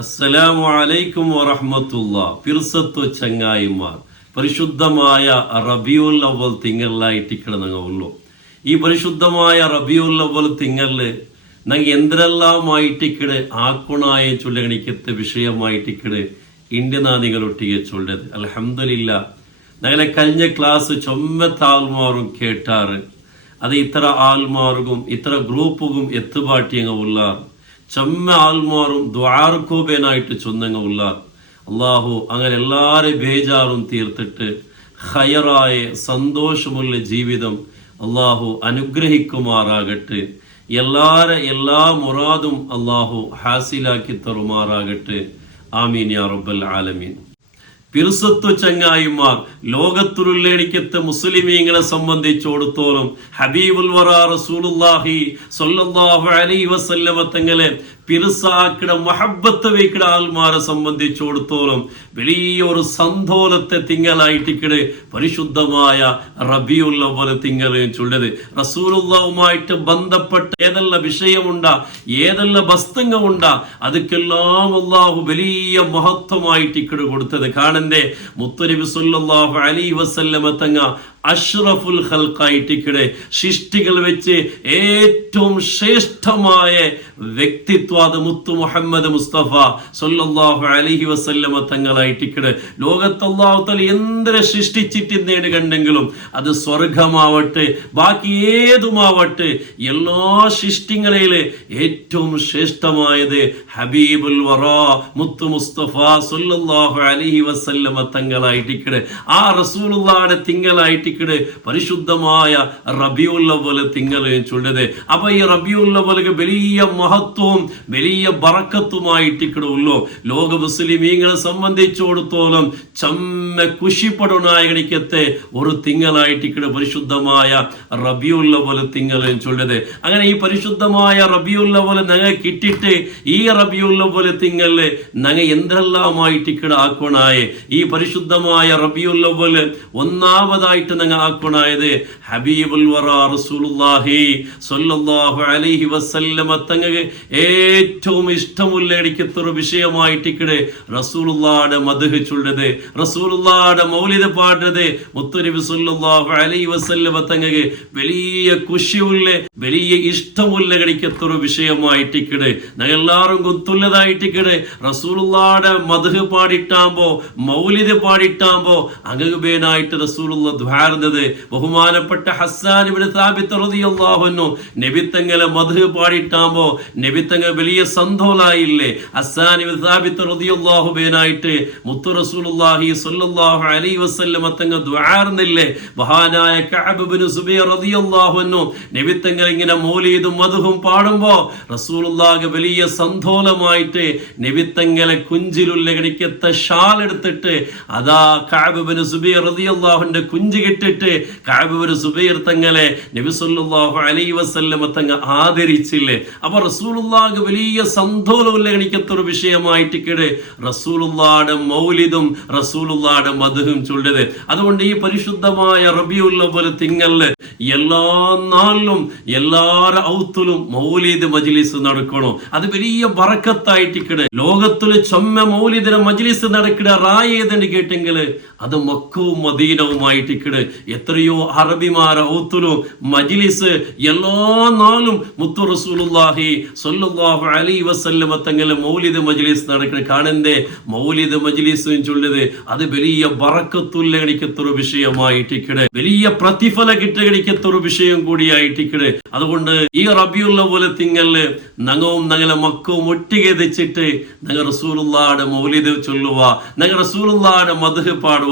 അസ്സലാമു അലൈക്കും വറഹ്മത്തുള്ളാഹി. പിർസത്തു ചങ്ങായിമാർ, പരിശുദ്ധമായ റബിയുൽ അവ്വൽ തിങ്കളിലായിട്ട് കിടന്നങ്ങുള്ളൂ. ഈ പരിശുദ്ധമായ റബിയുൽ അവ്വൽ തിങ്കളില് ನಂಗೆ ಎಂದರೆಲ್ಲಾಮಾಯಿಟ್ಟಿಕ್ಕಡೆ ಆಕುಣಾಯ ಚೊಲ್ಲಗಣಿಕೆತ್ತ ವಿಷಯಮಾಯಿಟ್ಟಿಕ್ಕಡೆ ಇಂಡಿನ ನಿಗಳೊಟ್ಟಿಗೆ ಚೊಲ್ಲದು ಅಲ್ಹಮ್ದುಲಿಲ್ಲ. ഞങ്ങളെ കഴിഞ്ഞ ക്ലാസ് ചൊമ്മത്ത ആൾമാരും കേട്ടാറ്. അത് ഇത്ര ആൾമാർക്കും ഇത്ര ഗ്രൂപ്പും എത്തുപാട്ടിയങ്ങ ഉള്ളാർ. ചൊമ്മ ആൾമാരും ദ്വാർക്കൂബേനായിട്ട് ചൊന്നങ്ങ ഉള്ളാർ. അള്ളാഹു അങ്ങനെ എല്ലാരെ ബേജാറും തീർത്തിട്ട് ഹയറായ സന്തോഷമുള്ള ജീവിതം അള്ളാഹു അനുഗ്രഹിക്കുമാറാകട്ടെ. എല്ലാ മുറാദും അള്ളാഹു ഹാസിലാക്കി തരുമാറാകട്ടെ. ആമീൻ യാ റബ്ബൽ ആലമീൻ. പിർസത്തു ചങ്ങായിമാർ, ലോകത്തുരുള്ളേണിക്കത്തെ മുസ്ലിമീങ്ങളെ സംബന്ധിച്ചോടത്തോളം ഹബീബുൽ വറ റസൂലുള്ളാഹി സ്വല്ലല്ലാഹു അലൈഹി വസല്ലമ തങ്ങളെ പിർസാക്കിട മഹബത്ത് വയ്ക്കിട ആൾമാരെ സംബന്ധിച്ചോടത്തോളം വലിയൊരു സന്തോലത്തെ തിങ്കളായിട്ടിക്കടെ പരിശുദ്ധമായ റബിയുൽ അവ്വൽ തിങ്കളെ ചൊല്ലത്. റസൂലുള്ളാഹുമായിട്ട് ബന്ധപ്പെട്ട ഏതെല്ലാം വിഷയമുണ്ടാ, ഏതെല്ലാം വസ്തുങ്ങളുണ്ടാ, അതൊക്കെല്ലാം അള്ളാഹു വലിയ മഹത്വമായിട്ടിക്കട് കൊടുത്തത്. കാണണ്ടേ, മുത്തുനബി സല്ലല്ലാഹു അലൈഹി വസല്ലമ തങ്ങ അഷ്റഫുൽ ഖൽഖായിട്ടിക്കടെ സൃഷ്ടികൾ വെച്ച് ഏറ്റവും ശ്രേഷ്ഠമായ വ്യക്തിത്വം അത് മുത്തു മുഹമ്മദ് മുസ്തഫ സല്ലല്ലാഹു അലൈഹി വസല്ലമ തങ്ങളായിട്ടിക്കടെ. ലോകത്ത് അല്ലാഹു തആല എന്തിനെ സൃഷ്ടിച്ചിട്ട് കണ്ടെങ്കിലും അത് സ്വർഗമാവട്ടെ ബാക്കി ഏതുമാവട്ടെ, എല്ലാ സൃഷ്ടികളിലെ ഏറ്റവും ശ്രേഷ്ഠമായത് ഹബീബുൽ വറ മുത്തു മുസ്തഫ സല്ലല്ലാഹു അലൈഹി വസല്ലമ തങ്ങളായിട്ടിക്കടെ. ആ റസൂലുള്ളാഹിയുടെ തിങ്കളായിട്ട് പരിശുദ്ധമായ റബിയുൽ അവ്വൽ തിങ്കളെ ചൊല്ലത്. അപ്പൊ ഈ റബിയുൽ അവ്വലിന് വലിയ മഹത്വവും വലിയ ബറക്കത്തുമായിട്ടിക്കടുള്ളൂ. ലോക മുസ്ലിമീങ്ങളെ സംബന്ധിച്ചോടത്തോളം ചമ്മ കുഷിപ്പടുനായകണിക്കത്തെ ഒരു തിങ്കളായിട്ടിക്കട് പരിശുദ്ധമായ റബിയുൽ അവ്വൽ തിങ്കളെ ചൊല്ലത്. അങ്ങനെ ഈ പരിശുദ്ധമായ റബിയുൽ അവ്വൽ ഞങ്ങൾ കിട്ടിയിട്ട് ഈ റബിയുൽ അവ്വൽ തിങ്കളില് ഞങ്ങൾ എന്തെല്ലാമായിട്ടിക്കട് ആക്കണായേ. ഈ പരിശുദ്ധമായ റബിയുൽ അവ്വൽ ഒന്നാമതായിട്ട് ആക്കണായത് ഹബീബുൽ വറ റസൂലുള്ളാഹി സ്വല്ലല്ലാഹു അലൈഹി വസല്ലമ തങ്ങൾക്ക് ഏറ്റവും ഇഷ്ടമുള്ള ഇടയ്ക്കത്തൊരു വിഷയമായിട്ടിക്കടെ റസൂലുള്ളാഹിയുടെ മദ്ഹ് ചൊല്ലത്, റസൂലുള്ളാഹിയുടെ മൗലിദ് പാടുന്നത്. മുത്തുനബി സ്വല്ലല്ലാഹു അലൈഹി വസല്ലമ തങ്ങൾക്ക് വലിയ ഖുശിയുള്ള വലിയ ഇഷ്ടമുള്ള ഇടയ്ക്കത്തൊരു വിഷയമായിട്ടിക്കടെ. ഞങ്ങൾ എല്ലാവരും ഗുത്തുള്ളതായിട്ടിക്കടെ റസൂലുള്ളാഹിയുടെ മദ്ഹ് പാടിട്ടാകുമ്പോ മൗലിദ് പാടിട്ടാകുമ്പോ അങ്ങുബേനായിട്ട് റസൂലുള്ള ദ്വാരുന്നത്. ബഹുമാനപ്പെട്ട ഹസ്സാൻ ഇബ്നു സാബിത്ത് റളിയല്ലാഹു അൻഹു നബിത്തങ്ങളെ മദ്ഹ് പാടിട്ടാകുമ്പോ നബിത്തങ്ങൾ വലിയ സന്തോഷായില്ലേ. ഹസ്സാൻ ഇബ്നു സാബിത്ത് റളിയല്ലാഹു ബേനായിട്ട് മുത്തു റസൂലുള്ളാഹി സ്വല്ലല്ലാഹു അലൈഹി വസല്ലമ തങ്ങൾ ദ്വാരുന്നില്ലേ. മഹാനായ കഅബ് ഇബ്നു സുബൈർ റളിയല്ലാഹു അൻഹു നബിത്തങ്ങൾ ഇങ്ങനെ മൗലിദും മദ്ഹും പാടുമ്പോ റസൂലുള്ളാഹി വലിയ സന്തോഷമായിട്ട് നബിത്തങ്ങളെ കുഞ്ചിലുള്ള ഗണിക്കത്തെ ഷാൾ എടുത്തിട്ട് അതാ കഅബ് ഇബ്നു സുബൈർ റളിയല്ലാഹുവിന്റെ കുഞ്ചി കെട്ടിട്ട് കഅബ് ഇബ്നു സുബൈർ തങ്ങളെ നബി സല്ലല്ലാഹു അലൈഹി വസല്ലമ തങ്ങൾ ആദരിച്ചില്ലേ. അപ്പൊ റസൂലുള്ളാഹി വലിയ സന്തോഷമുള്ള ഗണിക്കത്തൊരു വിഷയമായിട്ടിക്കടെ റസൂലുള്ളാഹിയുടെ മൗലിദും റസൂലുള്ളാഹിയുടെ മദ്ഹും ചൊല്ലത്. അതുകൊണ്ട് ഈ പരിശുദ്ധമായ റബിയുൽ അവ്വൽ തിങ്കളില് എല്ലാ നാളിലും എല്ലാര ഔത്തുലും മൗലിദ് മജ്ലിസ് നടക്കണോ. അത് വലിയ ബറക്കത്തായിട്ടിക്കടെ. ലോകത്തില് ചൊമ്മ മൗലിദിന്റെ മജ്ലിസ് നടക്കണ റായേതെന്ന് കേട്ടെങ്കില് അത് മക്കവും മദീനവുമായിട്ടിക്കട്. എത്രയോ അറബിമാര ഔത്തുലും മജ്ലിസ് എല്ലാ നാളും മുത്തു റസൂലുള്ളാഹി സ്വല്ലല്ലാഹു അലൈഹി വസല്ലമ തങ്ങളെ മൗലിദ് മജ്ലിസ് നടക്കണ കാണണ്ടേ. മൗലിദ് മജ്ലിസ് ചൊല്ലത് അത് വലിയ ബറക്കത്തുള്ള ഗണിക്കത്തൊരു വിഷയമായിട്ടിക്കട്, വലിയ പ്രതിഫല കിട്ടഗണിക്കത്തൊരു വിഷയം കൂടിയായിട്ടിക്കട്. അതുകൊണ്ട് ഈ റബിയുൽ അവ്വൽ തിങ്കളില് ഞങ്ങളും ഞങ്ങളെ മക്കവും ഒട്ടിಗೆ വെച്ചിട്ട് ഞങ്ങൾ റസൂലുള്ളാഹിയുടെ മൗലിദ് ചൊല്ലുക, ഞങ്ങൾ റസൂലുള്ളാഹിയുടെ മദ്ഹ് പാടുക.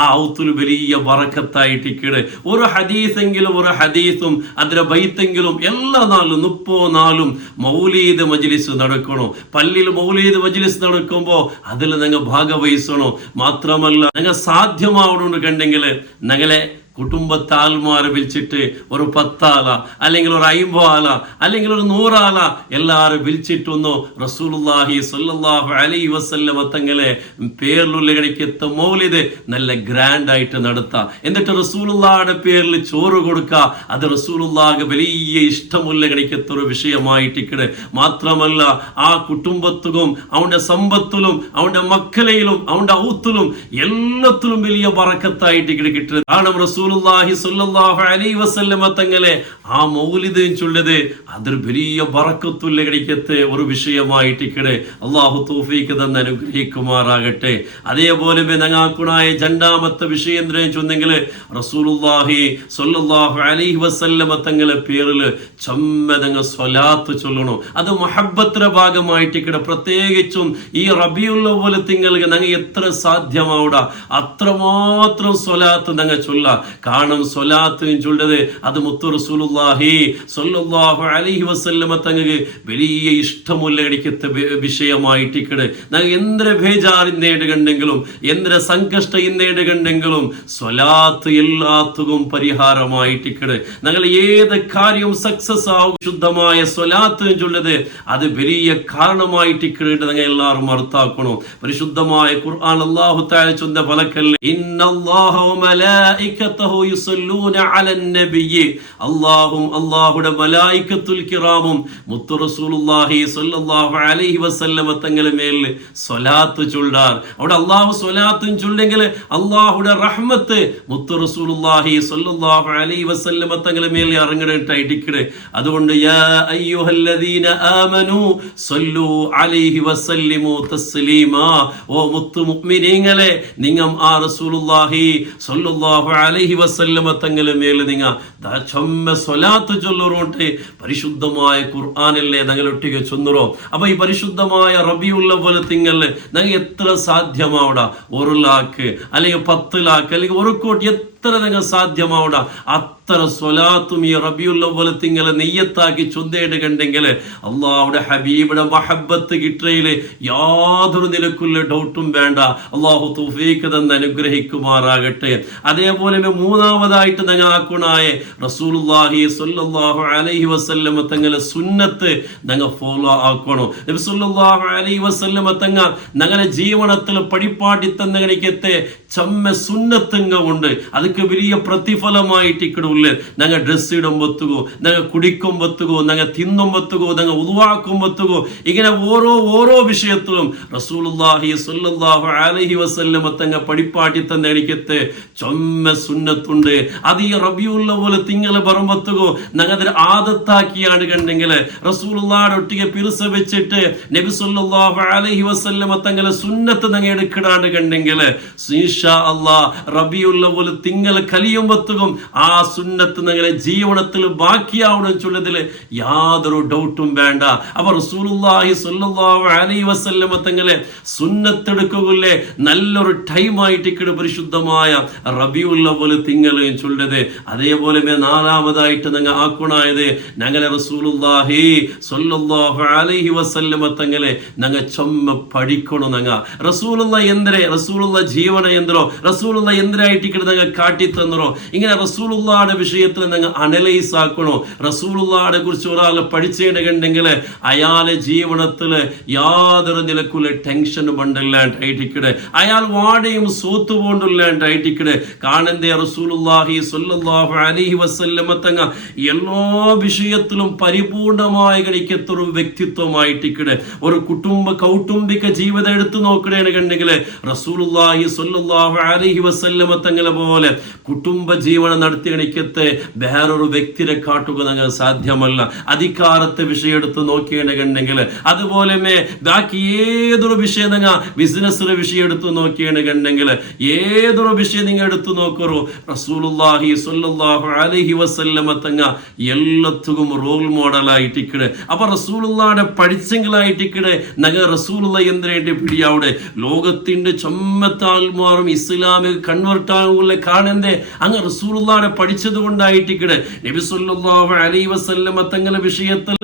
ആ ഔത്തുല് വലിയ ബറക്കത്തായിട്ടിക്കട്. ഒരു ഹദീസെങ്കിലും ഒരു ഹദീസും അതിന്റെ ബൈത്തെങ്കിലും എല്ലാ നാളും 30 നാളും മൗലിദ് മജ്ലിസ് നടക്കണോ. പള്ളിയിൽ മൗലിദ് മജ്ലിസ് നടക്കുമ്പോ അതിൽ ഞങ്ങൾ ഭാഗവഹിക്കണോ. മാത്രമല്ല ഞങ്ങൾ സാധ്യമാവണമെന്ന് കണ്ടെങ്കിൽ ഞങ്ങളെ കുടുംബത്തെ ആൾമാരെ വിളിച്ചിട്ട് ഒരു 10 ആള അല്ലെങ്കിൽ ഒരു 50 ആള അല്ലെങ്കിൽ ഒരു 100 ആള എല്ലാരും വിളിച്ചിട്ടൊന്നു റസൂലുള്ളാഹി സ്വല്ലല്ലാഹു അലൈഹി വസല്ലമ തങ്ങളെ പേരിലുള്ള കണിക്കത്തെ മൗലിദ് നല്ല ഗ്രാൻഡ് ആയിട്ട് നടത്താം. എന്നിട്ട് റസൂലുള്ളാഹിയുടെ പേരിൽ ചോറ് കൊടുക്കുക. അത് റസൂലുള്ളാഹിക്ക് വലിയ ഇഷ്ടമുള്ള കണിക്കത്തൊരു വിഷയമായിട്ടിക്കണ്. മാത്രമല്ല ആ കുടുംബത്തിലും അവന്റെ സമ്പത്തിലും അവന്റെ മക്കളയിലും അവന്റെ ഔത്തിലും എല്ലാത്തിലും വലിയ ബറക്കത്തായിട്ട് കിട്ടുന്നത്. കാരണം റസൂലുള്ളാഹി സ്വല്ലല്ലാഹു അലൈഹി വസല്ലമ തങ്ങളെ ആ മൗലിദ് ചൊല്ലത് അതൊരു വലിയ ബറക്കത്തുള്ള കണിക്കത്തെ ഒരു വിഷയമായിട്ടിക്കണ്. അള്ളാഹു തൗഫീഖ് തന്ന് അനുഗ്രഹിക്കുമാറാകട്ടെ. അതേപോലെ ഞങ്ങൾക്കുണ്ടായ രണ്ടാമത്തെ വിഷയം എന്തിനാന്ന് ചൊന്നെങ്കിൽ റസൂലുള്ളാഹി സ്വല്ലല്ലാഹു അലൈഹി വസല്ലമ തങ്ങളെ പേരിൽ ചമ്മതങ്ങ സ്വലാത്ത് ചൊല്ലണം. അത് മുഹബ്ബത്തിന്റെ ഭാഗമായിട്ടിക്കണ്. പ്രത്യേകിച്ചും ഈ റബീഉൽ അവ്വൽ തിങ്ങൾക്ക് ഞങ്ങൾ എത്ര സാധ്യമാവുക അത്രമാത്രം സ്വലാത്ത് ഞങ്ങൾ ചൊല്ല. കാരണം സ്വലാത്ത് ചൊല്ലത് അത് മുത്തു റസൂലുള്ളാഹി സ്വല്ലല്ലാഹു അലൈഹി വസല്ലമ തങ്ങൾക്ക് വലിയ ഇഷ്ടമുള്ള ഇടയ്ക്കത്തെ വിഷയമായിട്ടിക്കണ്. ഞങ്ങൾ എന്തൊരു ബേജാറിന്നേട് കണ്ടെങ്കിലും എന്തൊരു സങ്കഷ്ട ഇന്നേട് കണ്ടെങ്കിലും സ്വലാത്ത് എല്ലാത്തും പരിഹാരമായിട്ടിക്കണ്. ഞങ്ങൾ ഏത് കാര്യവും സക്സസ് ആവും. ശുദ്ധമായ സ്വലാത്ത് ചൊല്ലത് അത് വലിയ കാരണമായിട്ടിക്കണേട്ട് ഞങ്ങൾ എല്ലാവരും അർത്ഥാക്കണം. പരിശുദ്ധമായ ഖുർആൻ അല്ലാഹു തആല ചൊന്ന ഫലക്കല്ല ഇന്നല്ലാഹ വ മലായികതഹു യുസല്ലൂന അലൻ നബിയ്യി. അല്ലാഹുടെ മലായികത്തുൽ കിറാമും മുത്തു റസൂലുള്ളാഹി സ്വല്ലല്ലാഹു അലൈഹി വസല്ലമ തങ്ങളുടെ മേൽ സ്വലാത്ത് ചൊല്ലാർ. അവിടെ അല്ലാഹു സ്വലാത്തും ചൊല്ലെങ്കിൽ അല്ലാഹുടെ റഹ്മത്ത് മുത്തു റസൂലുള്ളാഹി സ്വല്ലല്ലാഹു അലൈഹി വസല്ലമ തങ്ങളുടെ മേൽ ഇറങ്ങണട്ടായിട്ടിക്കണ്. അതുകൊണ്ട് യാ അയ്യുഹല്ലദീന ആമനൂ സ്വല്ലു അലൈഹി വസല്ലിമു തസ്ലീമാ. ഓ മുത്തു മുഅ്മിനീങ്ങളെ നിങ്ങൾ ആ റസൂലുള്ളാഹി സ്വല്ലല്ലാഹു അലൈഹി വസല്ലമ തങ്ങളുടെ മേൽ നിങ്ങൾ സ്വലാത്ത് ചൊല്ലുറോട്ടെ. പരിശുദ്ധമായ ഖുർആനിലെ ഞങ്ങളൊട്ടിಗೆ ചൊന്നുറോ. അപ്പൊ ഈ പരിശുദ്ധമായ റബീഉൽ അവ്വൽ തിങ്കളിൽ ഞങ്ങൾ എത്ര സാധ്യമാവട 1 ലക്ഷം അല്ലെങ്കിൽ 10 ലക്ഷം അല്ലെങ്കിൽ 1 കോടി എത്ര നിങ്ങൾ സാധ്യമാവട അത്ര സ്വലാത്തും ഈ റബീഉൽ അവ്വൽ തിങ്കളെ നെയ്യത്താക്കി ചൊന്തേട് കണ്ടെങ്കിൽ അള്ളാഹുടെ ഹബീബിയുടെ മഹബത്ത് കിട്ടയില് യാതൊരു നിലക്കുള്ള ഡൗട്ടും വേണ്ട. അള്ളാഹു തൗഫീഖ് തന്ന് അനുഗ്രഹിക്കുമാറാകട്ടെ. അതേപോലെ മൂന്നാമതായിട്ട് ഞങ്ങൾ ആക്കുണായ റസൂലുള്ളാഹി സ്വല്ലല്ലാഹു അലൈഹി വസല്ലമ തങ്ങളെ സുന്നത്ത് ഞങ്ങൾ ഫോളോ ആക്കണം. നബി സല്ലല്ലാഹു അലൈഹി വസല്ലമ തങ്ങ ഞങ്ങളുടെ ജീവനത്തിൽ പടിപ്പാട്ടി തന്ന കണിക്കത്തെ ചമ്മ സുന്നത്തുങ്ങ ഉണ്ട്. ಅದಕ್ಕೆ വലിയ പ്രതിഫലമായിട്ടിക്കടുള്ള ഞങ്ങൾ ഡ്രസ് ഇടുമ്പത്തുകോ ഞങ്ങൾ കുടിക്കുമ്പത്തുകോ ഞങ്ങൾ തിന്നുമ്പത്തുകോ ഞങ്ങൾ ഉദുവാക്കുമ്പത്തുകോ ഇങ്ങനെ ഓരോ വിഷയത്തിലും റസൂലുള്ളാഹി സ്വല്ലല്ലാഹു അലൈഹി വസല്ലമ തങ്ങൾ പടിപ്പാട്ടി തന്ന കണിക്കത്തെ ചമ്മ സുന്നത്തുണ്ട്. അത് ഈ റബീഉൽ അവ്വൽ തിങ്കൾ ബറുമ്പത്തുകോ ഞങ്ങൾ അതിന് ആദത്താക്കിയാണ് കണ്ടെങ്കിൽ റസൂലുള്ളാഹിയുടെ ഒട്ടിಗೆ പിറുസ വെച്ചിട്ട് നബി സല്ലല്ലാഹു അലൈഹി വസല്ലമ തങ്ങളെ സുന്നത്ത് ഞങ്ങൾ എടുക്കണാണ്ട് കണ്ടെങ്കിൽ ഇൻഷാ അല്ലാഹ് റബീഉൽ അവ്വൽ തിങ്കൾ കലിയുമ്പത്തും ആ സുന്നത്ത് ഞങ്ങളെ ജീവനത്തിൽ ബാക്കിയാവണം ചൊല്ലതിൽ യാതൊരു ഡൗട്ടും വേണ്ട. അപ്പൊ റസൂലുള്ളാഹി സ്വല്ലല്ലാഹു അലൈഹി വസല്ലമ തങ്ങളെ സുന്നത്തെടുക്കുകയില്ലേ നല്ലൊരു ടൈം ആയിട്ടിക്കട് പരിശുദ്ധമായ റബീഉൽ അവ്വൽ തിങ്കൾ ചൊല്ലത്. അതേപോലെ നാലാമതായിട്ട് ഞങ്ങൾ ആക്കുണായത് ഞങ്ങളെ റസൂലുള്ളാഹി സ്വല്ലല്ലാഹു അലൈഹി വസല്ലമ തങ്ങളെ ഞങ്ങൾ ചൊമ്മ പഠിക്കണം. ഞങ്ങൾ റസൂലുള്ള എന്തരെ റസൂലുള്ള ജീവന എന്തരോ റസൂലുള്ള എന്തരായിട്ടിക്കട് ഞങ്ങൾ കാട്ടി തന്നോ ഇങ്ങനെ റസൂലുള്ളാഹിയുടെ വിഷയത്തിൽ ഞങ്ങൾ അനലൈസ് ആക്കണോ. റസൂലുള്ളാഹിയെ കുറിച്ച് ഒരാളെ പഠിച്ചേണ്ടെങ്കിൽ അയാളെ ജീവനത്തിൽ യാതൊരു നിലക്കുള്ള ടെൻഷൻ പണ്ടില്ലാണ്ടായിട്ടിക്കട് അയാൾ വാടയും സോത്തു പോണ്ടില്ലാണ്ടായിട്ടിക്കട് കാണന്തേ റസൂലുള്ളാഹി സ്വല്ലല്ലാഹു അലൈഹി വസല്ലമ തങ്ങ എല്ലാ വിഷയത്തിലും പരിപൂർണമായി കഴിക്കത്തൊരു വ്യക്തിത്വമായിട്ടിക്കട് ഒരു കൗട്ടുംബിക ജീവിതം എടുത്തു നോക്കണമെങ്കിൽ റസൂലുള്ളാഹി സ്വല്ലല്ലാഹു അലൈഹി വസല്ലമ തങ്ങളെ പോലെ കുടുംബ ജീവനം നടത്തി കണിക്കത്തെ വേറൊരു വ്യക്തിയെ കാട്ടുക ഞങ്ങൾ സാധ്യമല്ല. അധികാരത്തെ വിഷയം എടുത്ത് നോക്കിയിട്ടുണ്ടെങ്കിൽ അതുപോലെ ബാക്കി ഏതൊരു വിഷയം നിങ്ങൾ ബിസിനസ്സിലെ വിഷയം എടുത്ത് നോക്കിയിട്ടുണ്ടെങ്കിൽ ഏതൊരു വിഷയം നിങ്ങൾ എടുത്തു നോക്കറോ റസൂലുള്ളാഹി സ്വല്ലല്ലാഹു അലൈഹി വസല്ലമ തങ്ങ എല്ലാത്തും റോൾ മോഡലായിട്ടിക്കട്. അപ്പൊ റസൂലുള്ളാഹിയുടെ പഠിച്ചെങ്കിലായിട്ടിക്കട് ഞങ്ങൾ റസൂലുള്ള എന്തിനായിട്ട് പിടിയാവിടെ ലോകത്തിന്റെ ചമ്മത്താൽമാറും ഇസ്ലാമിൽ കൺവേർട്ട് ആകുള്ള കാണണ്ടേ? അങ്ങ് റസൂലുള്ളാഹിനെ പഠിച്ചത് കൊണ്ടായിട്ടിക്കടെ നബി സല്ലല്ലാഹു അലൈഹി വസല്ലമ തങ്ങളുടെ വിഷയത്തിൽ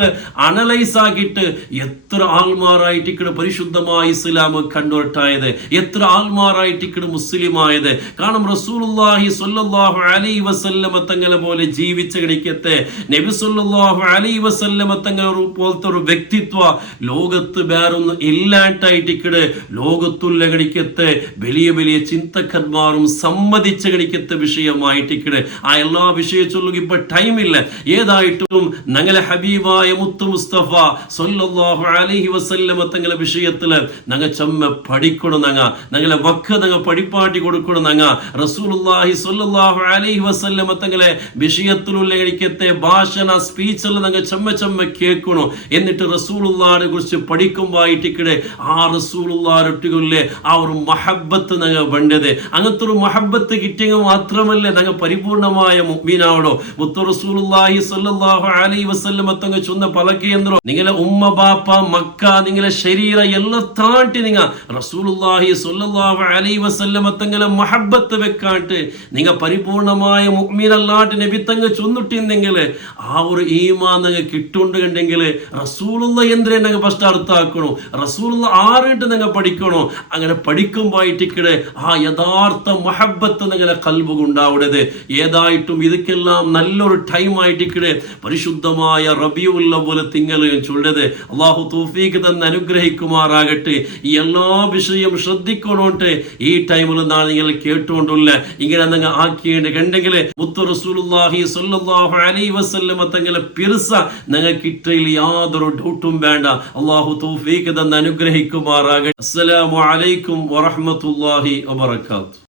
അനലൈസ് ആക്കിയിട്ട് എത്ര ആൾമാരായിട്ടിക്കടെ പരിശുദ്ധമായ ഇസ്ലാം കൺവേർട്ടായത്, എത്ര ആൾമാരായിട്ടിക്കടെ മുസ്ലിം ആയത്. കാരണം റസൂലുള്ളാഹി സ്വല്ലല്ലാഹു അലൈഹി വസല്ലമ തങ്ങളെ പോലെ ജീവിച്ച ഗണിക്കത്തെ നബി സല്ലല്ലാഹു അലൈഹി വസല്ലമ തങ്ങളെ പോലത്തെ ഒരു വ്യക്തിത്വ ലോകത്ത് വേറൊന്നും ഇല്ലാണ്ടായിട്ടിക്കടെ ലോകത്തുള്ള ഗണിക്കത്തെ വലിയ വലിയ ചിന്തക്കന്മാരും സമ്മതിച്ച ഗണിക്കത്തെ വിഷയമായിട്ടിക്കടെ ആ എല്ലാ വിഷയം ചൊല്ലുക ഇപ്പൊ ടൈമില്ല. ഏതായിട്ടും ഞങ്ങളെ ഹബീബായ മുത്തു മുസ്തഫ സ്വല്ലല്ലാഹു അലൈഹി വസല്ലമ തങ്ങളെ വിഷയത്തില് ഞങ്ങ ചമ്മ പഠിക്കണം. ഞങ്ങളെ വക്ക ഞങ്ങ പഠിപ്പാട്ടി കൊടുക്കണം. റസൂലുള്ളാഹി സ്വല്ലല്ലാഹു അലൈഹി വസല്ലമ തങ്ങളെ വിഷയത്തിലുള്ള ഗണിക്കത്തെ ഭാഷണ സ്പീച്ചെല്ലാം ഞങ്ങ ചമ്മ കേൾക്കണം. എന്നിട്ട് റസൂലുള്ളാഹിനെ കുറിച്ച് പഠിക്കുമ്പോയിട്ടിക്കടെ ആ റസൂലുള്ളാഹിനെ ആ ഒരു മഹബത്ത് ഞങ്ങൾ വേണ്ടത്. അങ്ങനത്തെ ഒരു മഹബത്ത് കിട്ടിയെങ്കിൽ മാത്രമല്ലേ ഞങ്ങൾ പരിപൂർണമായ മുഅ്മിനാവണോ. മുത്തു റസൂലുള്ളാഹി സ്വല്ലല്ലാഹു അലൈഹി വസല്ലമ തങ്ങൾ ചൊന്ന പലകേന്ദ്രോ നിങ്ങളെ ഉമ്മ ബാപ്പ മക്ക നിങ്ങളെ ശരീര എല്ലാം താണ്ടി നിങ്ങൾ റസൂലുള്ളാഹി സ്വല്ലല്ലാഹു അലൈഹി വസല്ലമ തങ്ങളെ മഹബത്ത് വെക്കാണ്ട് നിങ്ങൾ പരിപൂർണമായ മുഅ്മിനല്ലാട്ട് നബി തങ്ങൾ ചൊന്നിട്ടുണ്ടെങ്കിൽ ആ ഒരു ഈമാൻ നിങ്ങൾ കിട്ടുന്നുണ്ടെങ്കിൽ റസൂലുള്ള എന്തിനെ ഞങ്ങൾ ഫസ്റ്റ് അർത്ഥാക്കണോ, റസൂലുള്ള ആറിട്ട് നിങ്ങൾ പഠിക്കണോ. അങ്ങനെ പഠിക്കുമ്പോയിട്ടിക്കടെ ആ യഥാർത്ഥ മഹബത്ത് നിങ്ങളെ കൽബുണ്ടാവുന്നത്. ഏതായിട്ടും ഇതൊക്കെല്ലാം നല്ലൊരു ടൈം ആയിട്ടിക്കടെ പരിശുദ്ധമായ റബീഉൽ അവ്വൽ തിങ്കൾ ചൊല്ലത്. അല്ലാഹു തൗഫീഖ് തന്ന് അനുഗ്രഹിക്കുമാറാകട്ടെ. ഈ എല്ലാ വിഷയം ശ്രദ്ധിക്കണോട്ട് ഈ ടൈമിൽ നാളെ നിങ്ങൾ കേട്ടുകൊണ്ടുള്ള ഇങ്ങനെ നിങ്ങൾ ആക്കിയിട്ട് കണ്ടെങ്കിൽ മുത്തു റസൂലുള്ളാഹി സ്വല്ലല്ലാഹു അലൈഹി വസല്ലമ തങ്ങളെ പിർസ നിങ്ങൾക്ക് ഇത്രയിൽ യാതൊരു ഡൗട്ടും വേണ്ട. അല്ലാഹു തൗഫീഖ് തന്ന് അനുഗ്രഹിക്കുമാറാകട്ടെ. അസ്സലാമു അലൈക്കും വറഹ്മത്തുള്ളാഹി വബറകാതുഹു.